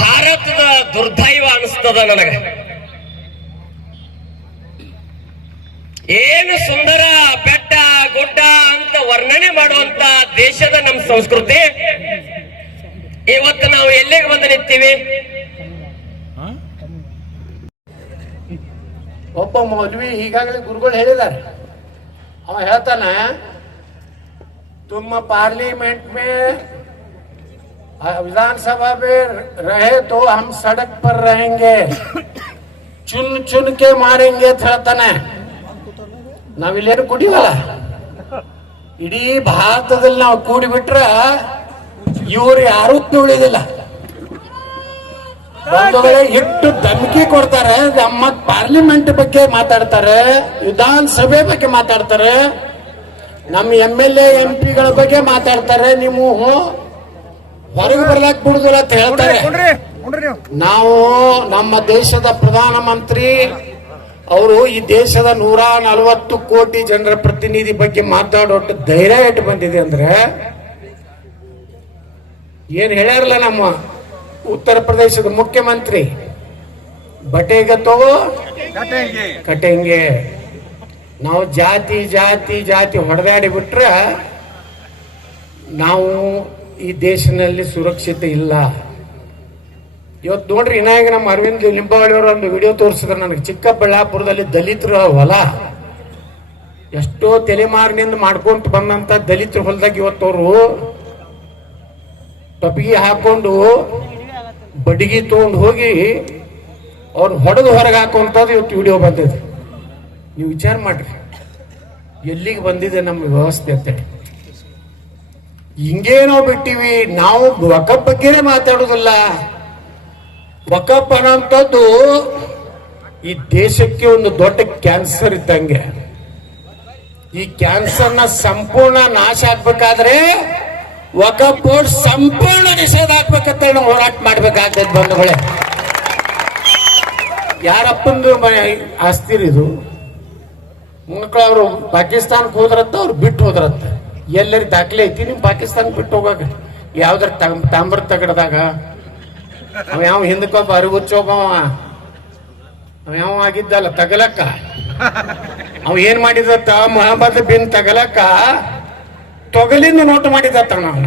ಭಾರತದ ದುರ್ದೈವ ಅನಿಸ್ತದ ನನಗೆ. ಏನು ಸುಂದರ, ಬೆಟ್ಟ, ಗುಡ್ಡ ಅಂತ ವರ್ಣನೆ ಮಾಡುವಂತ ದೇಶದ ನಮ್ಮ ಸಂಸ್ಕೃತಿ. ಇವತ್ತು ನಾವು ಎಲ್ಲಿಗೆ ಬಂದು ನಿಂತೀವಿ? ಒಬ್ಬ ಮೌಲ್ವಿ ಈಗಾಗಲೇ ಗುರುಗಳು ಹೇಳಿದ್ದಾರೆ. ಅವ ಹೇಳ್ತಾನ ತುಮ್ಮ ಪಾರ್ಲಿಮೆಂಟ್ ಮೇ ಆ, ವಿಧಾನಸಭಾ में रहे तो हम सड़क पर रहेंगे ಚುನ್ ಚುನ್ ಕೆ ಮಾರೆಂಗೆ ಅಂತ ಹೇಳ್ತಾನೆ ನಾವಿಲ್ಲೇನು ಕುಡಿವಲ್ಲ ಇಡೀ ಭಾರತದಲ್ಲಿ ನಾವು ಕೂಡಿ ಬಿಟ್ರ ಇವ್ರು ಯಾರೂ ಉಳಿದಿಲ್ಲ ಬಂಧುಗಳೇ ಇಟ್ಟು ಧಮಕಿ ಕೊಡ್ತಾರೆ ನಮ್ಮ ಪಾರ್ಲಿಮೆಂಟ್ ಬಗ್ಗೆ ಮಾತಾಡ್ತಾರೆ ವಿಧಾನಸಭೆ ಬಗ್ಗೆ ಮಾತಾಡ್ತಾರೆ ನಮ್ಮ ಎಂ ಎಲ್ ಎ ಎಂ ಪಿಗಳ ಬಗ್ಗೆ ಮಾತಾಡ್ತಾರೆ. ನೀವು ಹೊರಗೆ ಬರ್ಲಾಕ್ ಬಿಡುದಿಲ್ಲ ಅಂತ ಹೇಳ್ತಾರೆ. ನಾವು. ನಮ್ಮ ದೇಶದ ಪ್ರಧಾನ ಮಂತ್ರಿ ಅವರು ಈ ದೇಶದ ನೂರ ನಲವತ್ತು ಕೋಟಿ ಜನರ ಪ್ರತಿನಿಧಿ ಬಗ್ಗೆ ಮಾತಾಡೋಟ್ಟು ಧೈರ್ಯ ಇಟ್ಟು ಬಂದಿದೆ ಅಂದ್ರೆ ಏನ್ ಹೇಳ್ಯಾರಲ್ಲ ನಮ್ಮ ಉತ್ತರ ಪ್ರದೇಶದ ಮುಖ್ಯಮಂತ್ರಿ ಬಟೇಗ ತಗೋ ಕಟೆಂಗೆ. ನಾವು ಜಾತಿ ಜಾತಿ ಜಾತಿ ಹೊಡೆದಾಡಿ ಬಿಟ್ರೆ ನಾವು ಈ ದೇಶದಲ್ಲಿ ಸುರಕ್ಷಿತ ಇಲ್ಲ. ಇವತ್ತು ನೋಡ್ರಿ ಇನ್ನಾಗ ನಮ್ಮ ಅರವಿಂದ್ ಲಿಂಬಾವಳಿ ಅವರು ಒಂದು ವಿಡಿಯೋ ತೋರಿಸಿದ್ರು ನನಗೆ. ಚಿಕ್ಕಬಳ್ಳಾಪುರದಲ್ಲಿ ದಲಿತರ ಹೊಲ ಎಷ್ಟೋ ತಲೆಮಾರಿನಿಂದ ಮಾಡ್ಕೊಂಡು ಬಂದಂತ ದಲಿತರ ಹೊಲದಾಗ ಇವತ್ತವರು ಟೊಪಿಗೆ ಹಾಕೊಂಡು ಬಡಿಗೆ ತಗೊಂಡು ಹೋಗಿ ಅವ್ರು ಹೊಡೆದು ಹೊರಗೆ ಹಾಕುವಂಥದ್ದು ಇವತ್ತು ವಿಡಿಯೋ ಬಂದಿದೆ. ನೀವು ವಿಚಾರ ಮಾಡ್ರಿ. ಎಲ್ಲಿಗೆ ಬಂದಿದೆ ನಮ್ಮ ವ್ಯವಸ್ಥೆ ಅಂತೇಳಿ ಹಿಂಗೇನೋ ಬಿಟ್ಟಿವಿ, ನಾವು ವಕಪ್ ಬಗ್ಗೆನೇ ಮಾತಾಡೋದಿಲ್ಲ. ವಕಪ್ ಅನ್ನೋಂಥದ್ದು ಈ ದೇಶಕ್ಕೆ ಒಂದು ದೊಡ್ಡ ಕ್ಯಾನ್ಸರ್ ಇದ್ದಂಗೆ. ಈ ಕ್ಯಾನ್ಸರ್ನ ಸಂಪೂರ್ಣ ನಾಶ ಆಗ್ಬೇಕಾದ್ರೆ ವಕಪ್ ಸಂಪೂರ್ಣ ನಿಷೇಧ ಆಗ್ಬೇಕಂತ ನಾವು ಹೋರಾಟ ಮಾಡ್ಬೇಕಾಗ್ತದೆ ಬಂಧುಗಳೇ. ಯಾರಪ್ಪಂದು ಮನೆ ಆಸ್ತಿರಿ ಇದು ಮಕ್ಕಳು ಅವರು ಪಾಕಿಸ್ತಾನಕ್ಕೆ ಹೋದ್ರತ್ತ, ಅವ್ರು ಬಿಟ್ಟು ಹೋದ್ರತ್ತ. ಎಲ್ಲರಿ ದಾಖಲೆ ಐತಿ ನಿಮ್ ಪಾಕಿಸ್ತಾನ ಬಿಟ್ಟು ಹೋಗಾಗ ಯಾವ್ದಾರ ತಾಮ್- ತಾಮ್ರ ತಗಡದಾಗ? ಅವ ಯಾವ ಹಿಂದಕ್ಕೊಬ್ಬ ಅರಿಗುಚ್ಚೊಬ್ಬ ಅವ? ಯಾವ ಆಗಿದ್ದಲ್ಲ, ತಗಲಕ್ಕ? ಅವ ಏನ್ ಮಾಡಿದತ್ತ? ಮೊಹಮ್ಮದ್ ಬಿನ್ ತಗಲಕ್ಕ? ತೊಗಲಿಂದ ನೋಟ್ ಮಾಡಿದತ್ತ ನಾವು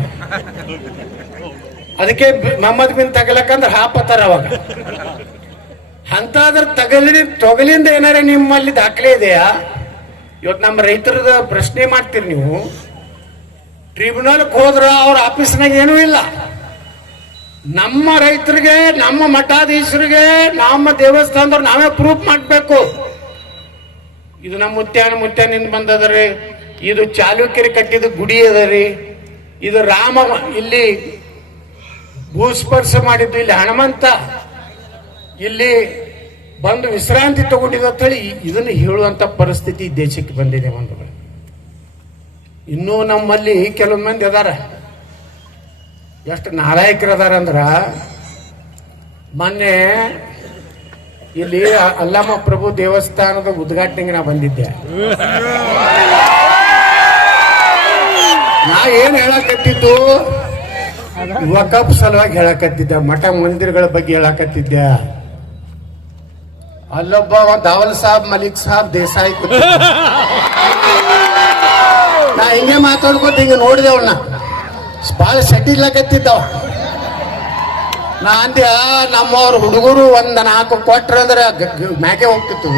ಅದಕ್ಕೆ ಮೊಹಮ್ಮದ್ ಬಿನ್ ತಗಲಕ್ಕ ಅಂದ್ರೆ ಹಾಪತ್ತಾರ ಅವಾಗ. ಅಂತಾದ್ರ ತಗಲಿ ತೊಗಲಿಂದ ಏನಾರ ನಿಮ್ಮಲ್ಲಿ ದಾಖಲೆ ಇದೆಯಾ? ಇವತ್ತು ನಮ್ಮ ರೈತರದ ಪ್ರಶ್ನೆ ಮಾಡ್ತೀರಿ ನೀವು. ಟ್ರಿಬ್ಯುನಲ್ಗೆ ಹೋದ್ರ ಅವ್ರ ಆಫೀಸ್ನಾಗ ಏನೂ ಇಲ್ಲ. ನಮ್ಮ ರೈತರಿಗೆ, ನಮ್ಮ ಮಠಾಧೀಶರಿಗೆ, ನಮ್ಮ ದೇವಸ್ಥಾನದವ್ರು ನಾವೇ ಪ್ರೂಫ್ ಮಾಡಬೇಕು. ಇದು ನಮ್ಮ ಮುತ್ಯಾನ, ಮುತ್ಯಾನಿಂದ ಬಂದದ್ರಿ ಇದು ಚಾಲುಕ್ಯರು ಕಟ್ಟಿದ ಗುಡಿ ಅದರಿ ಇದು ರಾಮ ಇಲ್ಲಿ ಭೂಸ್ಪರ್ಶ ಮಾಡಿದ್ದು, ಇಲ್ಲಿ ಹನುಮಂತ. ಇಲ್ಲಿ ಬಂದು ವಿಶ್ರಾಂತಿ ತಗೊಂಡಿದ ತಳಿ ಇದನ್ನು ಹೇಳುವಂತ ಪರಿಸ್ಥಿತಿ ದೇಶಕ್ಕೆ ಬಂದಿದೆ ಒಂದು. ಇನ್ನೂ ನಮ್ಮಲ್ಲಿ ಕೆಲವೊಂದು ಮಂದಿ ಅದಾರ. ಎಷ್ಟು ನಾಲಾಯಕರು ಅದಾರ ಅಂದ್ರೆ ಮೊನ್ನೆ ಇಲ್ಲಿ ಅಲ್ಲಮ್ಮ ಪ್ರಭು ದೇವಸ್ಥಾನದ ಉದ್ಘಾಟನೆಗೆ ನಾ ಬಂದಿದ್ದೆ. ನಾ ಏನು ಹೇಳಕತ್ತಿದ್ದು? ವಕಫ್ ಸಲುವಾಗಿ ಹೇಳಕತ್ತಿದ್ದೆ, ಮಠ ಮಂದಿರಗಳ ಬಗ್ಗೆ ಹೇಳಕತ್ತಿದ್ದೆ. ಅಲ್ಲೊಬ್ಬ ದಾವಲ್ ಸಾಬ್ ಮಲಿಕ್ ಸಾಬ್ ದೇಸಾಯಿ. ನಾ ಹಿಂಗೆ ಮಾತಾಡ್ಕೊತ ಹಿಂಗೆ ನೋಡಿದೆ ಅವಳನ್ನ. ಭಾಳ ಸೆಟ್ಟಿಲ್ಲಕತ್ತಿದ್ದವ ನಾ ಅಂದ್ಯ ನಮ್ಮವ್ರ ಹುಡುಗರು ಒಂದು ನಾಲ್ಕು ಕೊಟ್ರ ಅಂದ್ರೆ ಮ್ಯಾಕೆ ಹೋಗ್ತಿತ್ತು.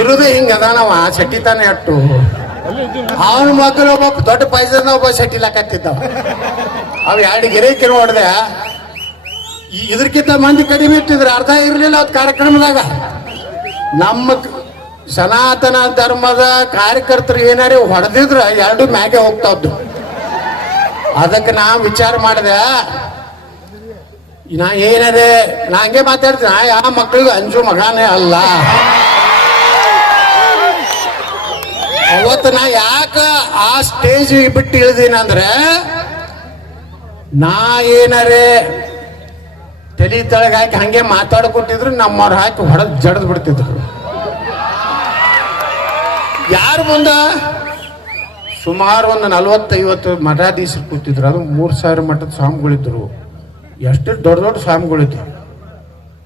ಇರುದೇ ಹಿಂಗೆ ಅದಾನವ ಸೆಟ್ಟಿತಾನೆ ಅಟ್ಟು. ಅವನ ಮಕ್ಕಳು ಒಬ್ಬ ದೊಡ್ಡ ಪೈಸನ ಒಬ್ಬ ಸೆಟ್ಟಿಲಕತ್ತಿದ್ದವ ಅವ್ ಎರಡು ಗಿರೇಕಿ ನೋಡ್ದೆ ಇದಕ್ಕಿಂತ ಮಂದಿ ಕಡಿಮೆ ಇಟ್ಟಿದ್ರು ಅರ್ಧ ಇರಲಿಲ್ಲ ಅವತ್ತು ಕಾರ್ಯಕ್ರಮದಾಗ. ನಮ್ಮ ಸನಾತನ ಧರ್ಮದ ಕಾರ್ಯಕರ್ತರು ಏನಾರೇ ಹೊಡೆದಿದ್ರ ಎರಡು ಮ್ಯಾಗೆ ಹೋಗ್ತಾವ್ದು ಅದಕ್ಕೆ ನಾ ವಿಚಾರ ಮಾಡಿದೆ, ನಾ ಏನಾರೆ, ನಾ ಹಂಗೆ ಮಾತಾಡ್ತೀನಿ, ನಾ ಯಾವ ಮಕ್ಕಳಿಗೂ ಅಂಜು ಮಗನೇ ಅಲ್ಲ. ಅವತ್ತು ನಾ ಯಾಕ ಆ ಸ್ಟೇಜ್ ಬಿಟ್ಟು ಇಳಿದೀನಿ ಅಂದ್ರೆ ನಾ ಏನಾರೇ ತಲೆ ತಳಗ ಹಾಕಿ ಹಂಗೆ ಮಾತಾಡ್ಕೊಟ್ಟಿದ್ರು ನಮ್ಮವ್ರು ಹಾಕಿ ಹೊಡೆದ್ ಜಡದ್ ಬಿಡ್ತಿದ್ರು. ಯಾರು ಮುಂದ? ಸುಮಾರು ಒಂದು ನಲವತ್ತೈವತ್ತು ಮಠಾಧೀಶರು ಕೂತಿದ್ರು. ಅದು ಮೂರು ಸಾವಿರ ಮಠದ ಸ್ವಾಮಿಗಳಿದ್ರು. ಎಷ್ಟು ದೊಡ್ಡ ದೊಡ್ಡ ಸ್ವಾಮಿಗಳಿದ್ರು.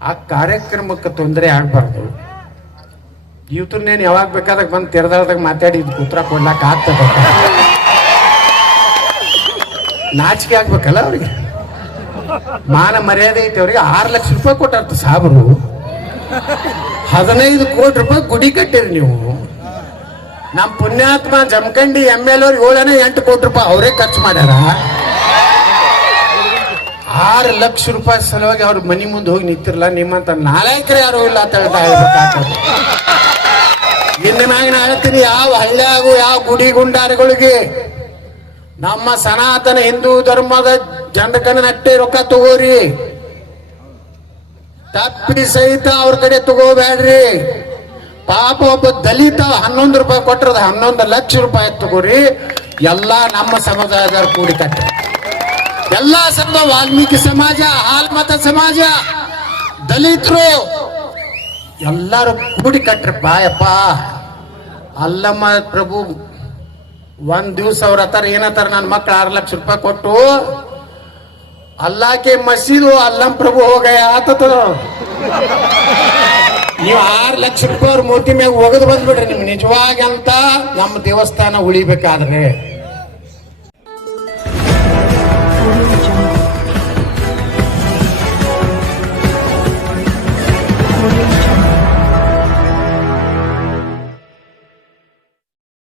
ಆ ಕಾರ್ಯಕ್ರಮಕ್ಕೆ ತೊಂದರೆ ಆಗ್ಬಾರ್ದು. ಇವತ್ತನ್ನೇನು ಯಾವಾಗ ಬೇಕಾದಾಗ ಬಂದು ತೆರೆದಾಡ್ದಾಗ ಮಾತಾಡಿ ಇದು ಉತ್ತರ ಕೊಡ್ಲಾಕ ಆಗ್ತದೆ. ನಾಚಿಕೆ ಆಗ್ಬೇಕಲ್ಲ ಅವ್ರಿಗೆ? ಮಾನ ಮರ್ಯಾದೆ ಐತೆ ಅವ್ರಿಗೆ ಆರು ಲಕ್ಷ ರೂಪಾಯಿ ಕೊಟ್ಟಾರ್ತು ಸಾಬರು. ಹದಿನೈದು ಕೋಟಿ ರೂಪಾಯಿ ಗುಡಿ ಕಟ್ಟಿರಿ ನೀವು. ನಮ್ಮ ಪುಣ್ಯಾತ್ಮ ಜಮಖಂಡಿ ಎಂ ಎಲ್ ಅವ್ರು ಏಳನೇ ಎಂಟು ಕೋಟಿ ರೂಪಾಯಿ ಅವರೇ ಖರ್ಚು ಮಾಡ್ಯಾರ. ಆರು ಲಕ್ಷ ರೂಪಾಯಿ ಸಲುವಾಗಿ ಅವ್ರ ಮನಿ ಮುಂದೆ ಹೋಗಿ ನಿಂತಿರಲ್ಲ ನಿಮ್ಮಂತ ನಾಲ್ಕರು ಯಾರು ಇಲ್ಲ ಅಂತ ಹೇಳ್ತಾ ಹೇಳ್ಬೇಕಾಗ್ತದೆ ಇನ್ನು ಮ್ಯಾಗ ಹೇಳ್ತೀನಿ, ಯಾವ ಹಳ್ಳಿಯಾಗು, ಯಾವ ಗುಡಿ ಗುಂಡಾರಗಳಿಗೆ ನಮ್ಮ ಸನಾತನ ಹಿಂದೂ ಧರ್ಮದ ಜನಕನ ನಟ್ಟೆ ರೊಕ್ಕ ತಗೋರಿ. ತಪ್ಪಿ ಸಹಿತ ಅವ್ರ ಕಡೆ ತಗೋಬೇಡ್ರಿ. ಪಾಪ ಒಬ್ಬ ದಲಿತ ಹನ್ನೊಂದು ರೂಪಾಯಿ ಕೊಟ್ಟರೆ ಹನ್ನೊಂದು ಲಕ್ಷ ರೂಪಾಯಿ ತಗೋರಿ. ಎಲ್ಲ ನಮ್ಮ ಸಮುದಾಯದ ಕೂಡಿ ಕಟ್ಟ ಎಲ್ಲ ಸಮ ವಾಲ್ಮೀಕಿ ಸಮಾಜ ಹಾಲ್ಮತ ಸಮಾಜ, ದಲಿತರು ಎಲ್ಲರೂ ಕೂಡಿ ಕಟ್ರಪ್ಪ ಬಾಯಪ್ಪ. ಅಲ್ಲಮ್ಮ ಪ್ರಭು ಒಂದ್ ದಿವ್ಸ ಅವ್ರ ಹತ್ತಾರ ಏನತ್ತಾರ ನನ್ನ ಮಕ್ಳು ಆರು ಲಕ್ಷ ರೂಪಾಯಿ ಕೊಟ್ಟು ಅಲ್ಲಾಕೆ ಮಸೀದು ಅಲ್ಲಂ ಪ್ರಭು ಹೋಗಯ ಆತದ ನೀವು ಆರು ಲಕ್ಷ ರೂಪಾಯಿ ಅವ್ರ ಮೂರ್ತಿ ಮ್ಯಾಗ ಹೋಗದ್ ಬಂದ್ಬಿಡ್ರಿ ನಿಮ್ ಅಂತ ನಮ್ಮ ದೇವಸ್ಥಾನ ಉಳಿಬೇಕಾದ್ರೆ.